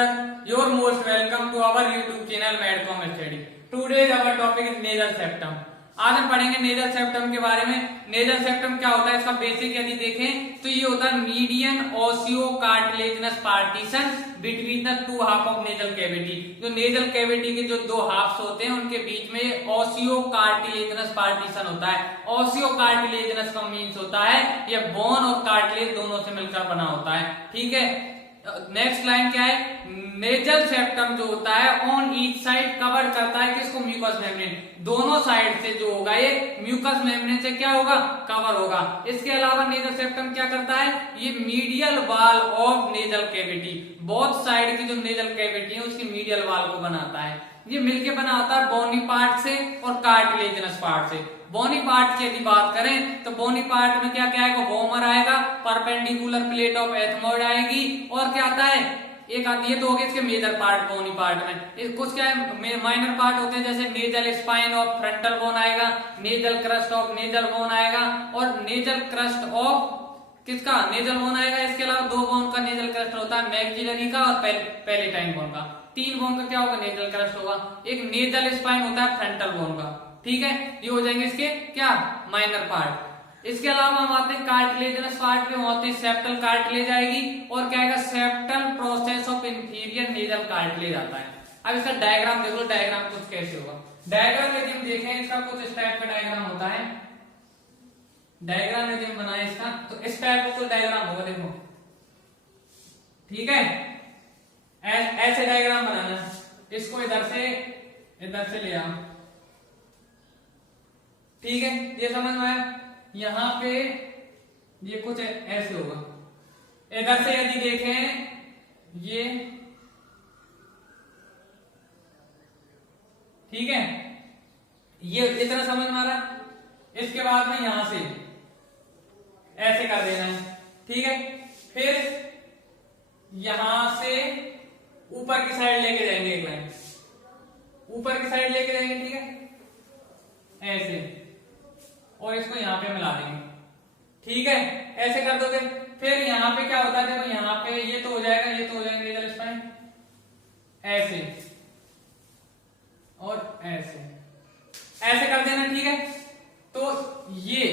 brother, you're most welcome to our YouTube channel Medcom Study. Today our topic is nasal septum. आज हम पढ़ेंगे nasal septum के बारे में। नेजल सेप्टम क्या होता है, इसका बेसिक यदि देखें तो ये होता है median osseocartilaginous partition between the two half of nasal cavity. जो नेजल कैविटी के जो दो हाफ्स होते हैं उनके बीच में ओसियो कार्टिलेजिनस पार्टीशन होता है। ओसियो कार्टिलेजिनस का मीन्स होता है ये बोन और कार्टिलेज दोनों से मिलकर बना होता है। ठीक है, नेक्स्ट लाइन क्या है, नेजल सेप्टम जो होता है ऑन ईच साइड कवर करता है किसको, म्यूकस मेम्ब्रेन। दोनों साइड से जो होगा ये म्यूकस मेम्ब्रेन से क्या होगा, कवर होगा। इसके अलावा नेजल सेप्टम क्या करता है, ये medial wall of nasal cavity, both side की जो नेजल कैविटी है उसकी मीडियल वॉल को बनाता है। ये मिलके बना होता है बोनी पार्ट से और कार्टिलेजिनस पार्ट से। बोनी पार्ट की यदि बात करें तो बोनी पार्ट में क्या क्या आएगा, वोमर आएगा, परपेंडिकुलर प्लेट ऑफ एथमोइड आएगी, और क्या आता है, एक आती है तो हो गए इसके मेजर पार्ट बोनी पार्ट में। कुछ क्या है माइनर पार्ट होते हैं, जैसे nasal spine of frontal bone आएगा, nasal crest of nasal bone आएगा, और नेजल क्रस्ट ऑफ किसका, नेजल बोन आएगा। इसके अलावा दो बोन का नेजल क्रस्ट होता है, मैक्सिलरी का और पैलेटाइन बोन का। तीन बोन का क्या होगा, नेजल क्रस्ट होगा। एक नेजल स्पाइन होता है फ्रंटल बोन का। ठीक है, ये हो जाएंगे इसके क्या माइनर पार्ट। इसके अलावा हम आते हैं कार्टिलेजिनस पार्ट पे, होते हैं सेप्टल कार्टिलेज आएगी, और क्या आएगा, septal process of inferior nasal cartilage आता है। अब इसका डायग्राम देखो, डायग्राम कुछ कैसे होगा। डायग्राम यदि हम देखें इसका कुछ इस टाइप का डायग्राम होता है। डायग्राम यदि हम बनाए इसका तो इस टाइप का कुछ डायग्राम होगा, देखो। ठीक है, ऐसे डायग्राम बनाना, इसको इधर से ले आओ। ठीक है, ये समझ में आया। यहां पे ये कुछ ऐसे होगा। इधर से यदि देखें ये, ठीक है, ये इतना समझ में आ रहा। इसके बाद में यहां से ऐसे कर देना है। ठीक है, फिर यहां से ऊपर की साइड लेके जाएंगे, एक लाइन ऊपर की साइड लेके जाएंगे। ठीक है, ऐसे, और इसको यहां पे मिला देंगे। ठीक है, ऐसे कर दोगे। फिर यहां पे क्या होता है, देखो यहां पे ये तो हो जाएगा, ये तो हो जाएगा नेजल स्पाइन, ऐसे और ऐसे कर देना। ठीक है, तो ये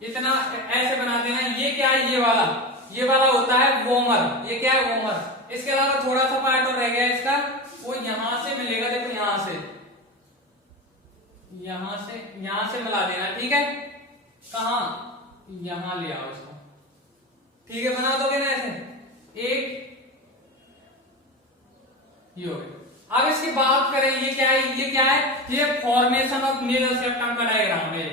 इतना ऐसे बना देना। ये क्या है, ये वाला होता है वोमर। ये क्या है, वोमर। इसके अलावा थोड़ा सा पार्ट और रह गया इसका, वो यहां से मिलेगा, देखो यहां से मिला देना। ठीक है, कहा, यहां ले आओ इसको। ठीक है, बना दोगे ना ऐसे, एक ये हो गया। अब इसकी बात करें, ये क्या है, ये फॉर्मेशन ऑफ नेजल सेप्टम का डायग्राम है।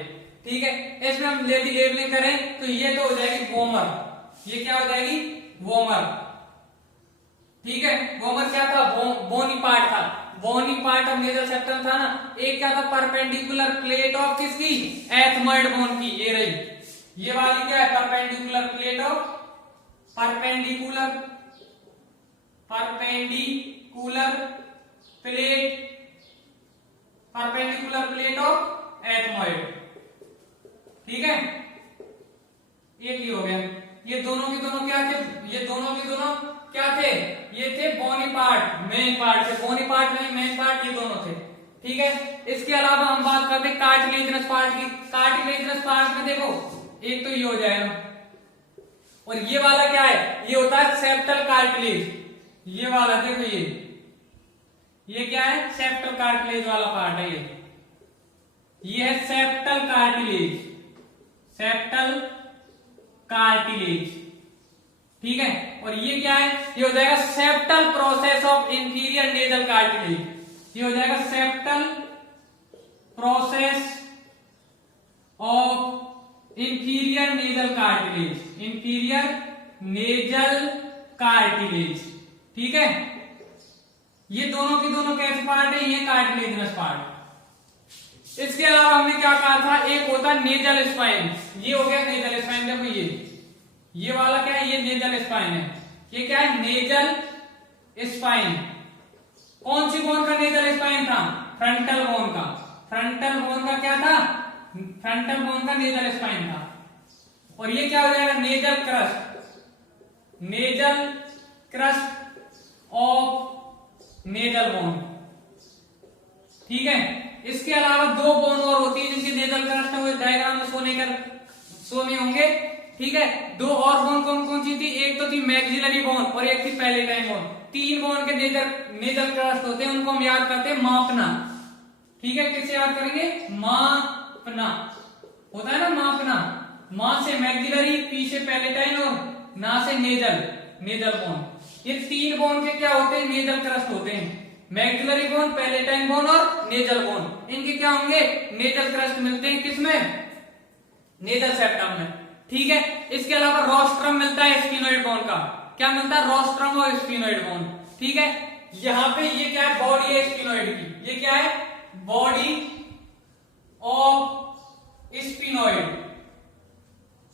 ठीक है, इसमें हम यदि लेबलिंग करें तो ये तो हो जाएगी वोमर। ये क्या हो जाएगी, वोमर। ठीक है, वोमर क्या था, बोनी पार्ट था। बोनी पार्ट ऑफ नेजल सेप्टम था ना। एक क्या था, परपेंडिकुलर प्लेट ऑफ किसकी, एथमोइड बोन की। ये रही, ये वाली क्या है, perpendicular plate of perpendicular plate of ethmoid. ठीक है, एक ही हो गया। ये दोनों के दोनों क्या थे, ये दोनों के दोनों क्या थे, ये थे बोनी पार्ट, मेन पार्ट से। बोनी पार्ट नहीं, मेन पार्ट, ये दोनों थे। ठीक है, इसके अलावा हम बात करते हैं कार्टिलेजिनस पार्ट की। कार्टिलेजिनस पार्ट में देखो, एक तो ये हो जाएगा, और ये वाला क्या है, ये होता है सेप्टल कार्टिलेज। ये वाला देखो, ये क्या है, सेप्टल कार्टिलेज वाला पार्ट है। ये है सेप्टल कार्टिलेज। ठीक है, और ये क्या है, ये हो जाएगा septal process of inferior nasal cartilage. ये हो जाएगा septal process of inferior nasal cartilage. ठीक है, ये दोनों की दोनों कैसे पार्ट है, ये कार्टिलेजिनस पार्ट। इसके अलावा हमने क्या कहा था, एक होता है नेजल स्पाइन। ये हो गया नेजल स्पाइन। देखो ये वाला क्या है, ये नेजल स्पाइन है। ये क्या है, नेजल स्पाइन। कौन सी बोन का नेजल स्पाइन था, फ्रंटल बोन का। फ्रंटल बोन का क्या था, फ्रंटल बोन का नेजल स्पाइन था। और ये क्या हो जाएगा, nasal crust. Nasal crest of nasal bone. ठीक है, इसके अलावा दो बोन और होती है जिनकी नेजल क्रस्ट है, डायग्राम में सोने होंगे। ठीक है, दो और बोन कौन कौन सी थी, एक तो थी मैक्सिलरी बोन और एक थी पैलेटाइन बोन। तीन बोन के नेजल क्रस्ट होते हैं, उनको हम याद करते हैं मापना। ठीक है, किससे याद करेंगे, मापना होता है ना, मापना। मां से मैक्सिलरी, पी से पैलेटाइन और ना से नेजल बोन। ये तीन बोन के क्या होते हैं, नेजल क्रस्ट होते हैं। मैक्सिलरी बोन, पैलेटाइन बोन और नेजल बोन, इनके क्या होंगे, नेजल क्रस्ट मिलते हैं किसमें, नेजल सेप्टम में। ठीक है, इसके अलावा रोस्ट्रम मिलता है स्फिनोइड बोन का। क्या मिलता है, रोस्ट्रम और स्फिनोइड बोन। ठीक है, यहां पे ये क्या है, बॉडी है स्फिनोइड की। ये क्या है, बॉडी ऑफ स्फिनोइड।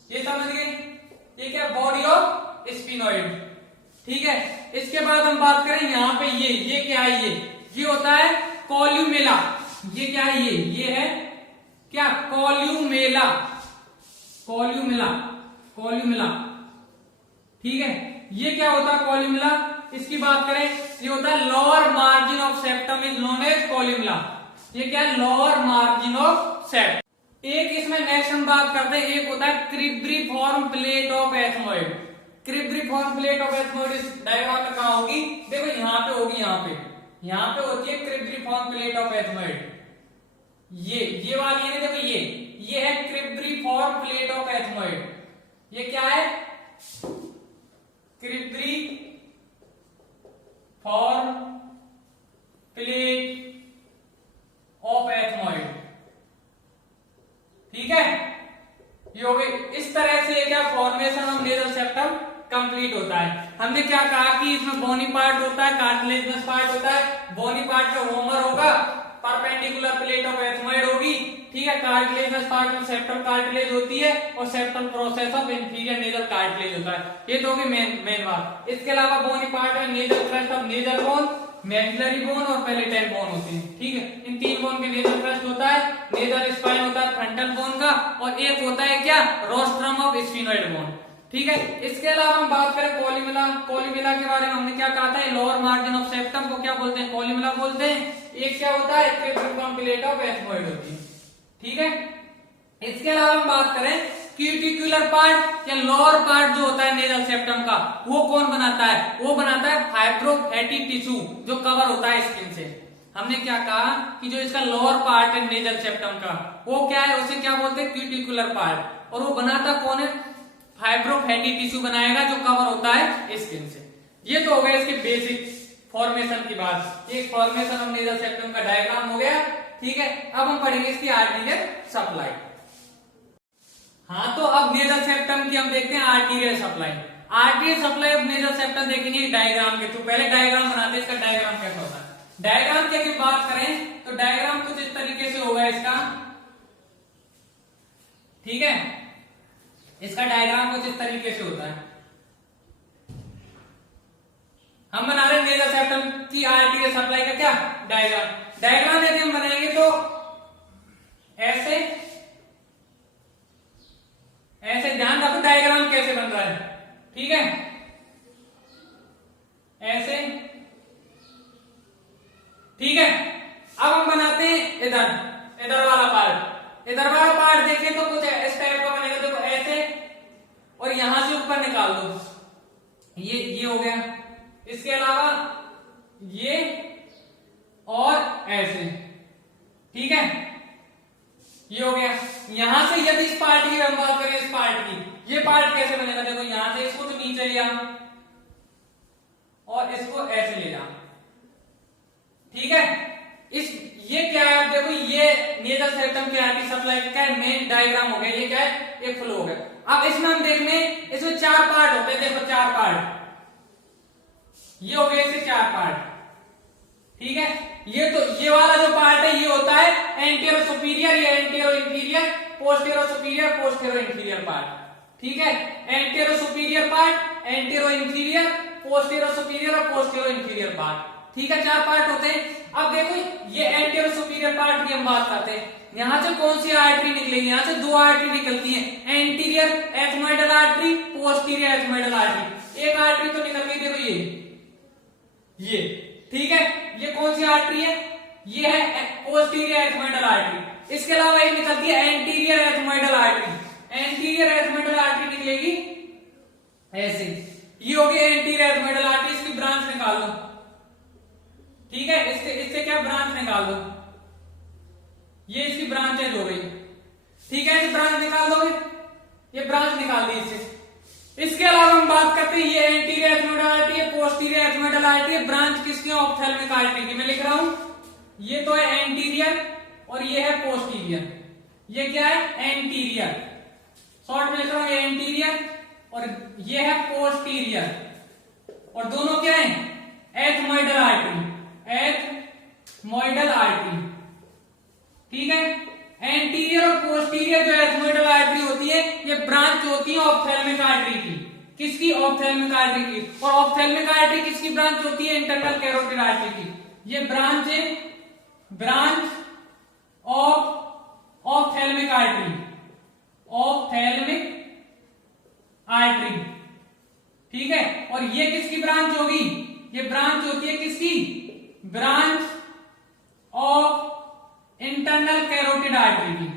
ये समझ गए, ये क्या, बॉडी ऑफ स्फिनोइड। ठीक है, इसके बाद हम बात करें यहां पे ये क्या है, ये होता है कॉल्यूमेला। ये क्या है, ये है क्या, कॉल्यूमेला। ठीक है, ये क्या होता है कॉल्यूमेला, इसकी बात करें, ये होता है lower margin of septum is known as columella. ये क्या है, लोअर मार्जिन ऑफ सेप्टम। एक इसमें नेक्स्ट हम बात करते हैं, एक होता है cribriform plate of ethmoid. Cribriform plate of ethmoid इस डायग्राम में कहां होगी, देखो यहां पे होगी, यहां पे होती है क्रिब्रिफॉर्म प्लेट ऑफ एथमोइड। ये वाली है, देखो ये है क्रिब्रिफॉर्म प्लेट ऑफ एथमोइड। ये क्या है, क्रिब्रिफॉर्म प्लेट ऑफ एथमोइड। ठीक है, ये हो गई। इस तरह से क्या formation of nasal septum complete होता है। हमने क्या कहा कि इसमें बोनी पार्ट होता है, कार्टिलेजिनस पार्ट होता है। बोनी पार्ट में होमर होगा, परपेंडिकुलर प्लेट ऑफ एथमोइड होगी। ठीक है, कार्टिलेजिनस पार्ट में सेप्टल कार्टिलेज होती है और septal process of inferior nasal cartilage होता है। ये तो होगी मेन बात। इसके अलावा बोनी पार्ट में nasal crest of nasal bone, maxillary bone और पैलेटाइन बोन होते हैं। ठीक है, इन तीन बोन के नेजल क्रस्ट होता है, नेजल स्पाइन होता है फ्रंटल बोन का, और एक होता है क्या, रोस्ट्रम ऑफ स्फिनोइड बोन। ठीक है, इसके अलावा हम बात करें कॉल्यूमेला के बारे में, हमने क्या कहा था, लोअर मार्जिन ऑफ सेप्टम को क्या बोलते हैं, कॉल्यूमेला बोलते हैं। एक क्या होता है, क्रिब्रिफॉर्म प्लेट ऑफ एथमोइड होती है। ठीक है, इसके अलावा हम बात करें क्यूटिकुलर पार्ट या लोअर पार्ट जो होता है नेजल सेप्टम का, वो कौन बनाता है, वो बनाता है फाइब्रोफैटी टिश्यू जो कवर होता है स्किन से। हमने क्या कहा कि जो इसका लोअर पार्ट है नेजल सेप्टम का, वो क्या है, उसे क्या बोलते हैं, क्यूटिकुलर पार्ट। और वो बनाता कौन है, फाइब्रोफैटी टिश्यू बनाएगा जो कवर होता है स्किन से। ये तो हो गया इसके बेसिक फॉर्मेशन की बात। ये फॉर्मेशन ऑफ नेजल सेप्टम का डायग्राम हो गया। ठीक है, अब हम पढ़ेंगे इसकी आर्टीरियल सप्लाई। हाँ, तो अब नेजल सेप्टम की हम देखते हैं arterial supply. Arterial supply of nasal septum देखेंगे डायग्राम के थ्रू। पहले डायग्राम बनाते हैं, इसका डायग्राम कैसा होता है। डायग्राम की अगर बात करें तो डायग्राम कुछ इस तरीके से होगा इसका। ठीक है, इसका डायग्राम कुछ इस तरीके से होता है। हम बना रहे हैं नेजल सेप्टम की आर्टीरियल सप्लाई का क्या डायग्राम यदि हम बनाएंगे तो ऐसे ध्यान रखो डायग्राम कैसे बन रहा है। ठीक है, ऐसे। ठीक है, अब हम बनाते हैं इधर वाला पार्ट देखें तो कुछ इस टाइप का बनेगा। देखो ऐसे, और यहां से ऊपर निकाल दो, ये हो गया। इसके अलावा ये और ऐसे। ठीक है, ये हो गया। यहां से यदि इस पार्ट की हम बात करें, इस पार्ट की, ये पार्ट कैसे बनेगा, देखो यहां से इसको तो नीचे लिया और इसको ऐसे ले जा। ठीक है, ये क्या है, आप देखो ये नेजल सेप्टम की आर्टरी सप्लाई का मेन डायग्राम हो गया। ये क्या है, एक फ्लो हो गया। अब इसमें हम देख लें, इसमें 4 पार्ट होते हैं। देखो 4 पार्ट, ये हो गए इसके 4 पार्ट। ठीक है, ये वाला जो पार्ट है ये होता है एंटीरो सुपीरियर या antero inferior, postero superior, postero inferior part. ठीक है, antero superior part, antero inferior, postero superior और पोस्टीरो इंफीरियर पार्ट। ठीक है, 4 पार्ट होते हैं। अब देखो ये एंटीरो सुपीरियर पार्ट की हम बात करते हैं। यहां से कौन सी आर्टरी निकलेगी, यहां से 2 आर्टरी निकलती है, anterior ethmoidal artery, posterior ethmoidal artery. एक आर्टरी तो निकल गई, देखो ये ठीक है। ये कौन सी आर्टरी है? ये है पोस्टीरियर एथमोइडल आर्टरी। इसके अलावा एक निकलती है anterior ethmoidal artery. Anterior ethmoidal artery निकलेगी ऐसे, ये होगी एंटीरियर एथमोइडल आर्टरी। इसकी ब्रांच निकाल लो, ठीक है, इससे क्या ब्रांच निकाल दो, ये इसकी ब्रांचेज हो गई, ठीक है, ये ब्रांच निकाल दोगे, ये ब्रांच निकाल दी इससे। इसके अलावा हम बात करते हैं ये एंटीरियर एथमोइडल आर्टरी है, पोस्टीरियर एथमोइडल आर्टरी है, ब्रांच किसकी? ऑप्थेल्मिक आर्टरी की। मैं लिख रहा हूं, ये तो है एंटीरियर और ये है पोस्टीरियर। ये क्या है? एंटीरियर, शॉर्ट में लिख रहा हूं, ये एंटीरियर और ये है पोस्टीरियर, और दोनों क्या है? एथमोइडल आर्टरी, एथमोइडल आर्टरी, ठीक है। एंटीरियर और पोस्टीरियर जो एथमोइडल आर्टरी होती है, ये ब्रांच होती है ऑप्थेल्मिक आर्टरी की। किसकी? ऑप्थेल्मिक आर्टरी की। और ऑप्थेल्मिक आर्टरी किसकी ब्रांच होती है? इंटरनल कैरोटिड आर्टरी की। ये ब्रांच है, branch of ophthalmic artery, ophthalmic artery, ठीक है। और ये किसकी ब्रांच होगी? ये ब्रांच होती है किसकी? Branch of internal carotid artery की।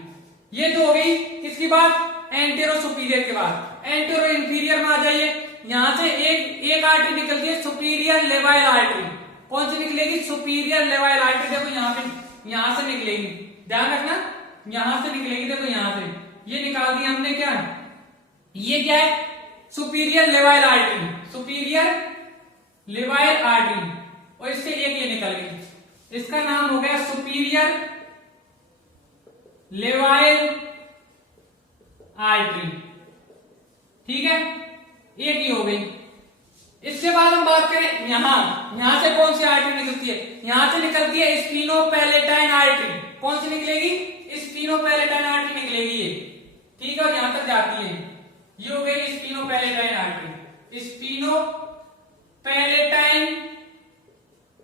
ये तो हो गई किसकी बात? एंटेरो सुपीरियर के बाद। एंटेरो इंफीरियर में आ जाइए, यहां से एक आर्टरी निकलती है सुपीरियर लेवाइल आर्टरी। कौन सी निकलेगी? सुपीरियर लेवाइल आर्टरी। देखो यहां पे, यहां से निकलेगी, ध्यान रखना, यहां से निकलेगी, देखो यहां से ये निकाल दिया हमने। क्या ये क्या है? सुपीरियर लेवाइल आर्टरी, सुपीरियर लेवाइल आर्टरी, और इससे एक ये निकल गई, इसका नाम हो गया सुपीरियर लेवाइल आर्टरी, ठीक है, एक ही हो गई। इसके बाद हम बात करें यहां से कौन सी आर्टरी निकलती है? यहां से निकलती है स्पीनोपैलेटाइन आर्टरी। कौन सी निकलेगी? स्पीनोपैलेटाइन आर्टरी निकलेगी ये, ठीक है, और यहां तक जाती है। ये हो गई स्पीनोपैलेटाइन आर्टरी, स्पीनोपैलेटाइन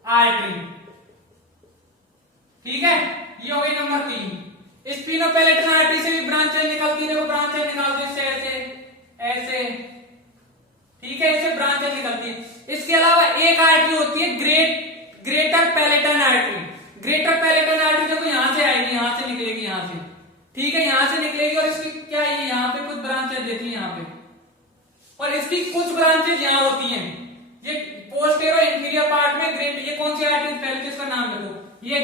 आर्टरी, ठीक है। ये हो गई नंबर 3। स्पीनोपैलेटाइन आर्टरी से भी ब्रांचेज निकलती है, देखो ब्रांचेज निकालते हैं ऐसे ऐसे, ठीक है, इससे ब्रांचेज निकलती है। इसके अलावा एक आर्टरी होती है greater palatine artery. Greater palatine artery देखो यहां से आएगी, यहां से निकलेगी, यहां से, ठीक है, यहां से निकलेगी, और इसकी क्या है? यहां पे कुछ ब्रांचेज देती है यहां पे, और इसकी कुछ ब्रांचेज यहां होती हैं। ये पोस्टेरो इंफीरियर पार्ट में ये कौन सी आर्टरी? पहले तो इसका नाम लिखो, ये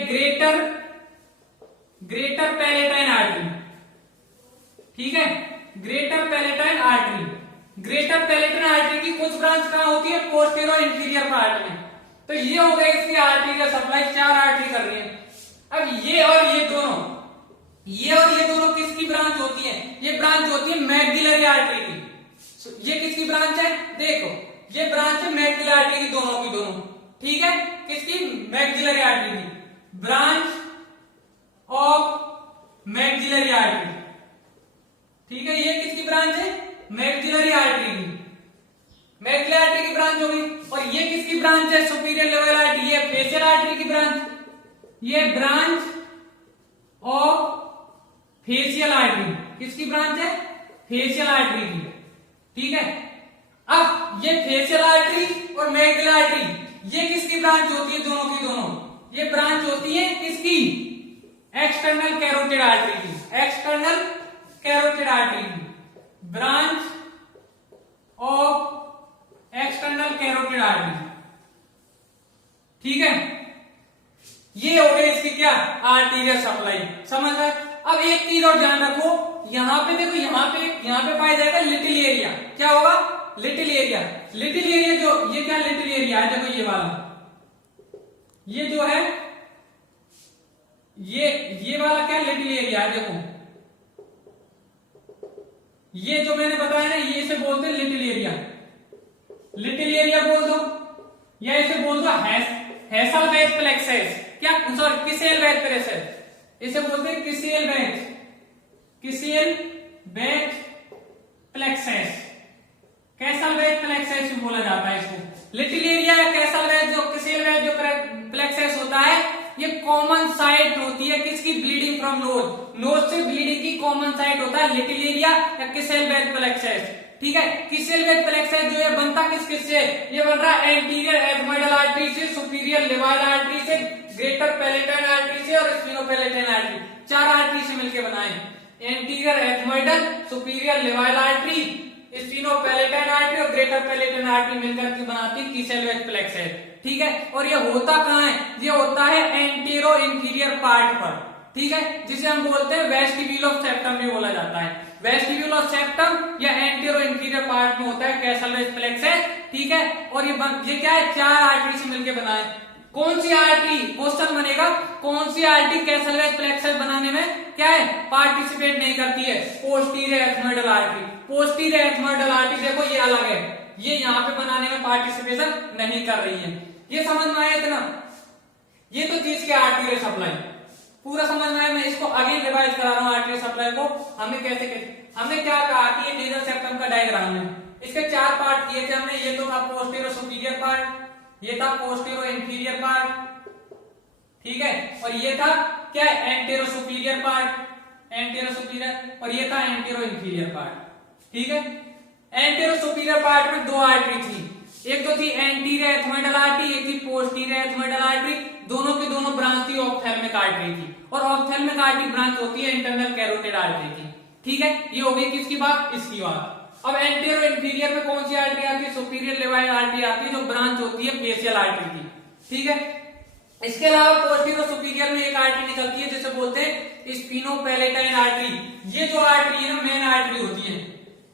ग्रेटर पैलेटाइन आर्टरी, ठीक है, greater palatine artery. Greater palatine artery की कुछ ब्रांच कहां होती है? पोस्टेरो इंफीरियर पार्ट में। तो ये हो गया इसकी आर्टरी का सप्लाई, 4 आर्टरी कर रही है। अब ये और ये दोनों किसकी ब्रांच होती है? ये ब्रांच होती है मैक्सिलरी आर्टरी की। ये किसकी ब्रांच है? देखो ये ब्रांच है मैक्सिलरी आर्टरी की, दोनों की दोनों, ठीक है, किसकी? मैक्सिलरी आर्टरी की, ब्रांच ऑफ मैक्सिलरी आर्टरी, ठीक है। ये किसकी ब्रांच है? मैक्सिलरी आर्टरी की, मैक्सिलरी आर्टरी की ब्रांच होगी। और ये किसकी ब्रांच है? सुपीरियर लेवल आर्टरी, ये फेशियल आर्टरी की ब्रांच, ये ब्रांच ऑफ फेशियल आर्टरी, किसकी ब्रांच है? फेशियल आर्टरी की, ठीक है। अब ये फेशियल आर्टरी और मैक्सिलरी आर्टरी ये किसकी ब्रांच होती है? दोनों की दोनों ये ब्रांच होती है किसकी? एक्सटर्नल कैरोटिड आर्टरी की, एक्सटर्नल कैरोटिड आर्टरी की, branch of external carotid artery, ठीक है। ये हो गई इसकी क्या? आर्टीरियल सप्लाई, समझ रहे? अब एक चीज और ध्यान रखो, यहां पे देखो, यहां पे पाया जाएगा लिटिल एरिया। क्या होगा? Little area. लिटिल एरिया जो ये क्या लिटिल एरिया है? देखो ये वाला, ये जो है ये वाला क्या लिटिल एरिया है? देखो ये जो मैंने बताया ना, ये इसे बोलते हैं लिटिल एरिया। लिटिल एरिया बोल दो या इसे बोल दो हेसलवेज प्लेक्सस। क्या? सॉरी, किसेलवेज प्लेक्सस, इसे बोलते हैं किसेलवेज प्लेक्सस, कैसलवेज प्लेक्सस भी बोला जाता है इसको। लिटिल एरिया या कैसलवेज जो किसेलवेज जो प्लेक्सस होता है, ये कॉमन साइट होती है किसकी? ब्लीडिंग फ्रॉम नोज, नोज से ब्लीडिंग की कॉमन साइट होता है लिटिल एरिया या किसेलवेज प्लेक्सस। ठीक है। किसेलवेज प्लेक्सेस जो है बनता किस किस से, ये बन रहा है एंटीरियर एथमोइडल आर्टरी से, सुपीरियर लेवाइड आर्टरी से, ग्रेटर पैलेटाइन आर्टरी से और स्फीनोपैलेटाइन आर्टरी, 4 आर्टरी से मिलकर बनाए। एंटीरियर एथमोइडल, सुपीरियर लेवाइड आर्टरी, स्फीनोपैलेटाइन आर्टरी और ग्रेटर पैलेटाइन आर्टरी मिलकर के बनाती है किसेलवेज प्लेक्सेस, ठीक है। और ये होता कहाँ है, ये होता है एंटेरो इंफीरियर पार्ट पर, ठीक है, जिसे हम बोलते हैं वेस्टिब्यूल ऑफ सेप्टम भी बोला जाता है। वेस्टिब्यूल ऑफ सेप्टम या एंटेरो इंफीरियर पार्ट में होता है किसेलवेज प्लेक्सेस, ठीक है। और ये क्या है, 4 आर्टरी से मिलकर बना है। कौन सी आर्टरी, क्वेश्चन बनेगा, कौन सी आर्टरी किसेलवेज प्लेक्सेस बनाने में क्या है, पार्टिसिपेट नहीं करती है, posterior ethmoidal artery. Posterior ethmoidal artery देखो ये अलग है, ये यहाँ पे बनाने में पार्टिसिपेशन नहीं कर रही है। ये समझ में आया इतना, ये तो चीज की आर्टरी सप्लाई पूरा समझ में आया। मैं इसको अगेन रिवाइज करा रहा हूँ आर्टरी सप्लाई को। हमने हमने क्या कहा कि ये नेजल सेप्टम का डायग्राम है, इसके 4 पार्ट किए थे हमने। ये तो था पोस्टीरियर सुपीरियर पार्ट, ये था पोस्टीरियर इंफीरियर पार्ट, ठीक है, और ये था क्या, entero superior part, entero superior, और ये था एंटेरो इंफीरियर पार्ट, ठीक है। एंटेरो सुपीरियर पार्ट में 2 आर्टरी थी, एक तो थी एंटीरियर एथमोइडल आर्टरी, एक थी पोस्टीरियर एथमोइडल आर्टरी। दोनों की दोनों ब्रांच थी ऑप्थेल्मिक आर्टरी की, और ऑप्थेल्मिक आर्टरी ब्रांच होती है इंटरनल कैरोटिड आर्टरी की, ठीक है। ये हो गई किसकी बात, इसकी बात। अब एंटेरो इंफीरियर में कौन सी आर्टरी आती है, सुपीरियर लेवाइड आर्टरी आती है, जो ब्रांच होती है फेशियल आर्टरी की, ठीक है। इसके अलावा पोस्टीरियर सुपीरियर में एक आर्टरी निकलती है जिसे बोलते हैं स्फीनोपैलेटाइन आर्टरी। ये जो आर्टरी है ना, मेन आर्टरी होती है।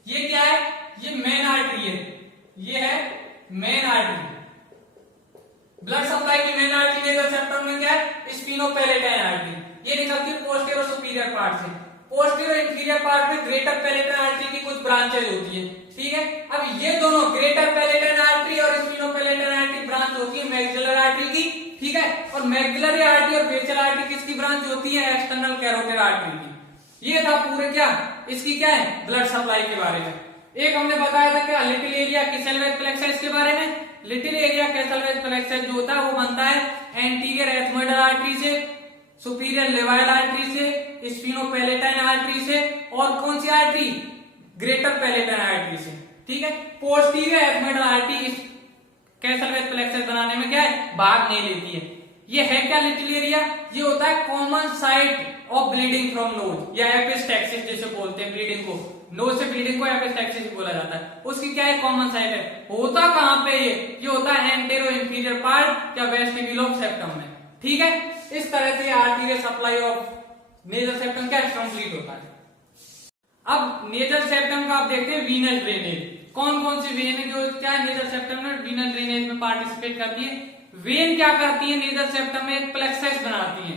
ये क्या है, ये मेन आर्टरी है, ये है मेन आर्टरी। ब्लड सप्लाई की मेन आर्टरी नेजल सेप्टम में क्या है, स्फीनोपैलेटाइन आर्टरी। ये निकलती है पोस्टीरियर सुपीरियर पार्ट से। पोस्टीरियर इंफीरियर पार्ट में ग्रेटर पैलेटाइन आर्टरी की कुछ ब्रांचेज होती है, ठीक है। अब ये दोनों ग्रेटर पैलेटाइन आर्टरी और स्फीनोपैलेटाइन आर्टरी ब्रांच होती है मैक्सिलर आर्टरी की, ठीक है। और मैक्सिलरी आर्टरी और फेशियल आर्टरी किसकी ब्रांच होती है, एक्सटर्नल कैरोटिड आर्टरी की। ये था पूरे क्या, इसकी क्या है, ब्लड सप्लाई के बारे में। एक हमने बताया था क्या, लिटिल एरिया किसेलवेज प्लेक्सेस के बारे में। लिटिल एरिया किसेलवेज प्लेक्सेस जो होता है वो बनता है एंटीरियर एथमोइडल आर्टरी से, सुपीरियर लेवाइड आर्टरी से, स्फीनोपैलेटाइन आर्टरी से, और कौन सी आर्टरी, ग्रेटर पैलेटाइन आर्टरी से, ठीक है। पोस्टीरियर एथमोइडल आर्टरी किसेलवेज प्लेक्सेस बनाने में क्या है, भाग नहीं लेती है। ये है क्या लिटिल एरिया, ये होता है common site of bleeding from knows या एपिस्टैक्सिस जिसे बोलते हैं, ब्लीडिंग को, नोज से ब्लीडिंग को एपिस्टैक्सिस बोला जाता है। उसकी क्या है, कॉमन साइट है। होता कहां पे ये होता है एंटेरो इंफीरियर पार्ट या वेस्टिब्यूल ऑफ सेप्टम में, ठीक है। इस तरह से arterial supply of nasal septum क्या कंप्लीट होता है। अब नेजल सेप्टम का आप देखते हैं वीनस ड्रेनेज। कौन कौन सी वेन है जो क्या नेजल सेप्टम में वीनस ड्रेनेज में पार्टिसिपेट करती है। वेन क्या करती है नेजल सेप्टम में, एक प्लेक्सेस बनाती है।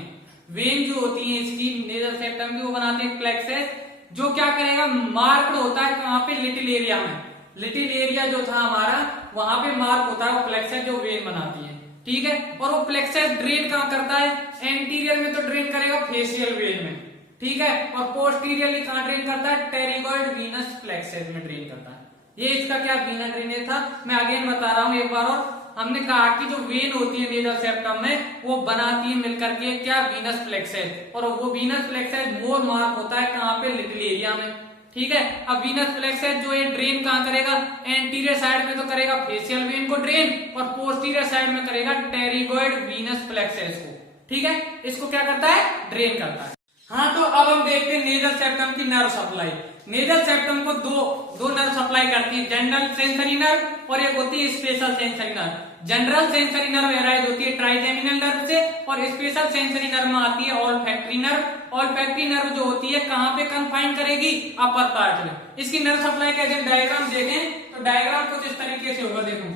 वेन जो होती है इसकी नेजल सेप्टम की, वो बनाती है प्लेक्सेस, जो क्या करेगा, मार्क्ड होता है वहां पे लिटिल एरिया में। लिटिल एरिया जो था हमारा, वहां पे मार्क होता है वो प्लेक्सेस जो वेन बनाती है, ठीक है। और वो प्लेक्सेस ड्रेन कहां करता है, एंटीरियर में तो ड्रेन करेगा फेशियल वेन में, ठीक है। और पोस्टीरियरली कहां ड्रेन करता है, टेरिगॉइड वीनस प्लेक्सेस में ड्रेन करता है। ये इसका क्या वीनस ड्रेनेज था। मैं अगेन बता रहा हूं एक बार और, हमने कहा कि जो वेन होती है नेजल सेप्टम में, वो बनाती है मिलकर के क्या, वीनस प्लेक्सेस, और वो वीनस प्लेक्सेस मोर मार्क होता है कहां पे, लिटिल एरिया में, ठीक है। अब वीनस प्लेक्सेस जो है ड्रेन कहां करेगा, एंटीरियर साइड में तो करेगा फेशियल वेन को ड्रेन, और पोस्टीरियर साइड में करेगा टेरिगॉइड वीनस प्लेक्सेस को, ठीक है। इसको क्या करता है, ड्रेन करता है। हाँ, तो अब हम देखते हैं नेजल सेप्टम की नर्व सप्लाई। नेजल सेप्टम को दो नर्व सप्लाई करती है, जनरल सेंसरी नर्व और एक होती है special sensory nerve. General sensory nerve arise होती है ट्राइजेमिनल नर्व से, और स्पेशल सेंसरी नर्व में आती है ऑल्फैक्टरी नर्व। ऑल्फैक्टरी नर्व जो होती है कहां पे कन्फाइन करेगी, अपर पार्ट में। इसकी नर्व सप्लाई का जब डायग्राम देखें तो डायग्राम कुछ इस तरीके से होगा। देखो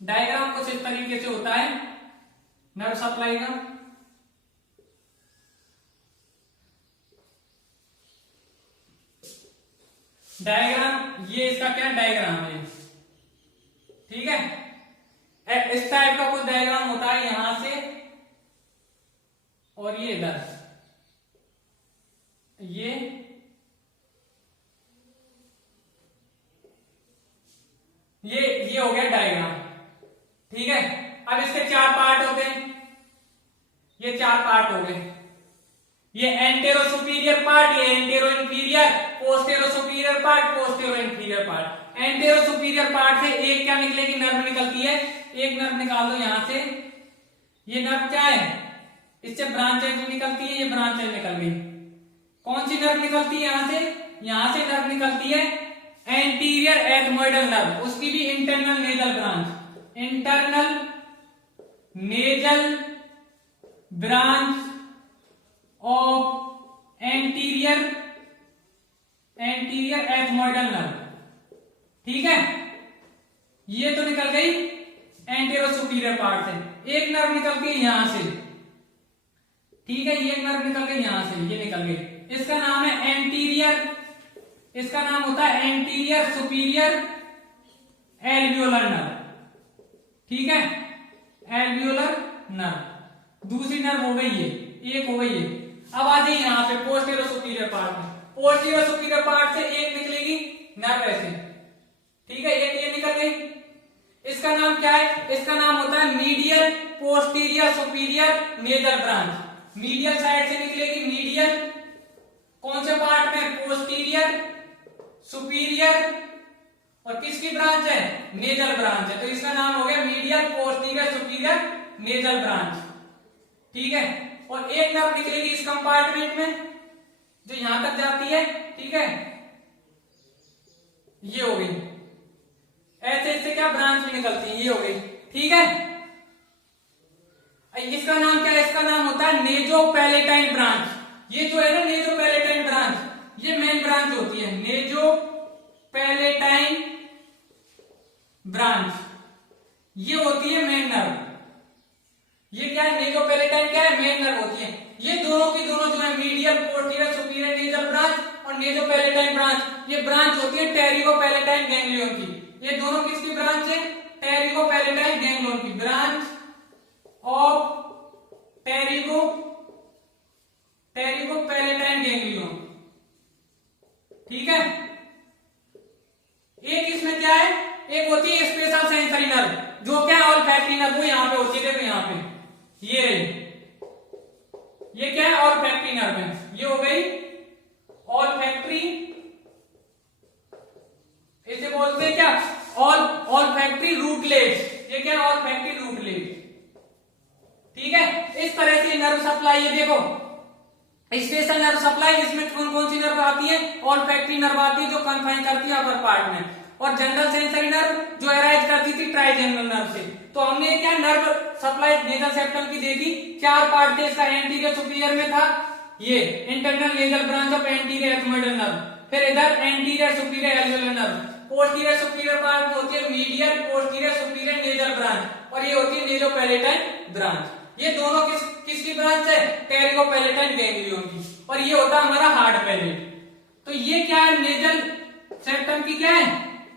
डायग्राम कुछ इस तरीके से होता है नर्व सप्लाई का। डायग्राम, ये इसका क्या डायग्राम है, ठीक है। इस टाइप का कुछ डायग्राम होता है यहां से, और ये इधर, ये हो गया डायग्राम, ठीक है। अब इसके 4 पार्ट होते हैं, ये 4 पार्ट हो गए। ये एंटेरो सुपीरियर पार्ट, ये antero inferior, postero superior part, postero inferior part. Entero superior part से एक क्या निकलेगी, नर्व निकलती है। एक नर्व निकाल दो यहां से, ये नर्व क्या है, इससे ब्रांचेज निकलती है, ये ब्रांचेज निकल गई। कौन सी नर्व निकलती है यहां से, यहां से नर्व निकलती है एंटीरियर एथमोइडल नर्व, उसकी भी internal nasal branch, internal nasal branch of anterior ethmoidal nerve. ठीक है, ये तो निकल गई एंटेरो सुपीरियर पार्ट से। एक नर्व निकलती है यहां से, ठीक है, ये नर्व निकल गई यहां से, ये निकल गई। इसका नाम है एंटीरियर, इसका नाम होता है एंटीरियर सुपीरियर एल्वियोलर नर्व। ठीक है, एल्वियोलर नर्व। दूसरी नर्व हो गई ये, एक हो गई ये। अब आ जाइए यहां पे पोस्टीरियर सुपीरियर पार्ट में। पोस्टीरियर सुपीरियर पार्ट से एक निकलेगी नर्व ऐसे, ठीक है, ये निकल गई। इसका नाम क्या है, इसका नाम होता है medial posterior superior nasal branch. Medial side से निकलेगी, मीडियल कौन से पार्ट में, पोस्टीरियर सुपीरियर, और किसकी ब्रांच है, नेजल ब्रांच है। तो इसका नाम हो गया medial posterior superior nasal branch. ठीक है, और एक नर्व निकलेगी इस कंपार्टमेंट में जो यहां तक जाती है। ठीक है, ये हो गई। ऐसे इससे क्या ब्रांच भी निकलती है, ये हो गई। ठीक है, इसका नाम क्या है, इसका नाम होता है नेजोपैलेटाइन ब्रांच। ये जो है ना नेजोपैलेटाइन ब्रांच, ये मेन ब्रांच होती है, नेजोपैलेटाइन ब्रांच, ये होती है मेन नर्व। ये क्या है, नेजोपैलेटाइन क्या है, मेन नर्व होती है। ये दोनों की दोनों जो है medial posterior superior nasal branch और नेजोपैलेटाइन ब्रांच, ये ब्रांच होती है टेरिगोपैलेटाइन गैंग्लियन की। ये दोनों किसकी ब्रांच है, टेरिगोपैलेटाइन गैंग्लियन की, ब्रांच ऑफ टेरिगोपैलेटाइन गैंग्लियन। ठीक है, एक इसमें क्या है, एक होती है स्पेशल सेंसरी नर्व, जो क्या है ऑल्फैक्टरी नर्व, वो यहां पे होती है। देखो यहां पे ये रही, ये क्या है ऑल्फैक्टरी नर्व है, ये हो गई ऑल्फैक्टरी, इसे बोलते हैं क्या, ऑल्फैक्टरी रूटलेट्स। ये क्या है, ऑल्फैक्टरी रूटलेट। ठीक है, इस तरह से नर्व सप्लाई है। देखो स्पेशल नर्व सप्लाई, इसमें कौन कौन सी नर्व आती है, ऑल्फैक्टरी नर्व आती है जो कन्फाइन करती है अपर पार्ट में, और जनरल सेंसरी नर्व जो अराइज करती थी ट्राइजेमिनल नर्व से। तो हमने क्या नर्व सप्लाई नेजल सेप्टम की देखी, चार पार्ट थे इसका। एंटीरियर सुपीरियर में था ये internal nasal branch of anterior ethmoidal nerve, फिर इधर anterior superior alveolar nerve. Posterior superior part में होती है medial posterior superior nasal branch, और ये होती है नेजोपैलेटाइन ब्रांच। ये दोनों किसकी ब्रांच है, टेरिगोपैलेटाइन गैंग्लियन की, और ये होता है हमारा हार्ड पैलेट। तो ये क्या है, नेजल सेप्टम की क्या है,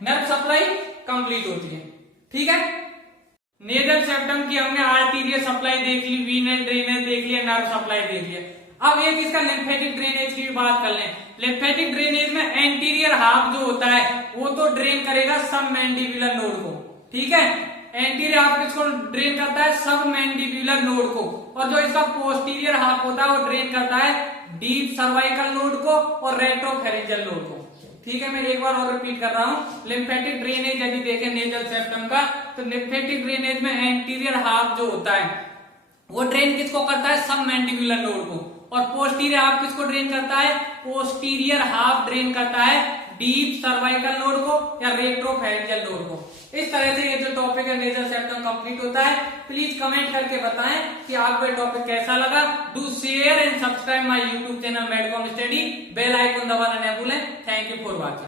नर्व सप्लाई कंप्लीट होती है। ठीक है, नेजल सेप्टम की हमने आर्टीरियल सप्लाई देख ली, वीनल ड्रेनेज देख लिया, नर्व सप्लाई देख लिया। अब एक इसका लिम्फेटिक ड्रेनेज की बात कर लें। लिम्फेटिक ड्रेनेज में एंटीरियर हाफ जो होता है वो तो ड्रेन करेगा सब मैंडिबुलर नोड को। ठीक है, एंटीरियर हाफ किसको ड्रेन करता है, सब मैंडिबुलर नोड को, और जो इसका पोस्टीरियर हाफ होता है वो ड्रेन करता है डीप सर्वाइकल नोड को और रेट्रोफेरेंजियल नोड को। ठीक है, मैं एक बार और रिपीट कर रहा हूं। लिम्फेटिक ड्रेनेज यदि देखें नेजल सेप्टम का, तो लिम्फेटिक ड्रेनेज में एंटीरियर हाफ जो होता है वो ड्रेन किसको करता है, सब मैंडिबुलर नोड को, और पोस्टीरियर हाफ किसको ड्रेन करता है, पोस्टीरियर हाफ ड्रेन करता है डीप सर्वाइकल नोड को या रेट्रोफेरेंजियल नोड को। इस तरह से ये जो टॉपिक है नेजल सेप्टम कंप्लीट होता है। प्लीज कमेंट करके बताएं कि आपको ये टॉपिक कैसा लगा। Do share and subscribe my YouTube channel Medcom Study. Bell icon दबाना न भूलें। Thank you for watching.